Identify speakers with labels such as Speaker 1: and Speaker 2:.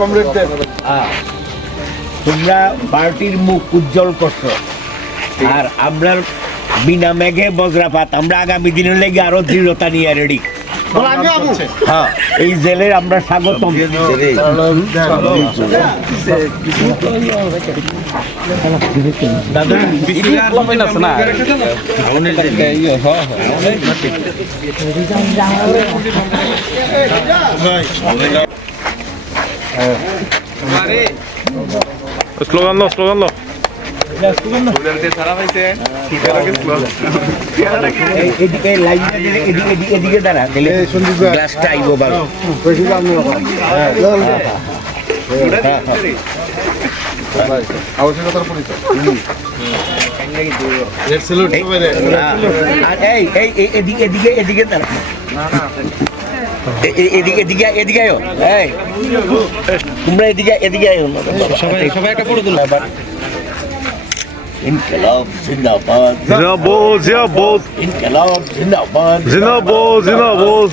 Speaker 1: কমরেডদের
Speaker 2: তোমরা পার্টির মুখ উজ্জ্বল করছ। আর আমরা বিনা মেঘে বজ্রাপাত। আমরা আগামী দিনের লেগে আরও দৃঢ়তা নিয়ে রেডি হ্যাঁ এই জেলের আমরা স্বাগতম।
Speaker 3: স্লোগান লো স্লোগান লো
Speaker 2: এদিকে দাঁড়া গ্লাসটা আইবো
Speaker 1: বাবা। আবশ্যকতার
Speaker 2: তোমরা এদিকে এদিকে আয়ো İnkılap zindabad.
Speaker 3: Zindabad, zindabad.
Speaker 2: İnkılap zindabad.
Speaker 3: Zindabad, zindabad.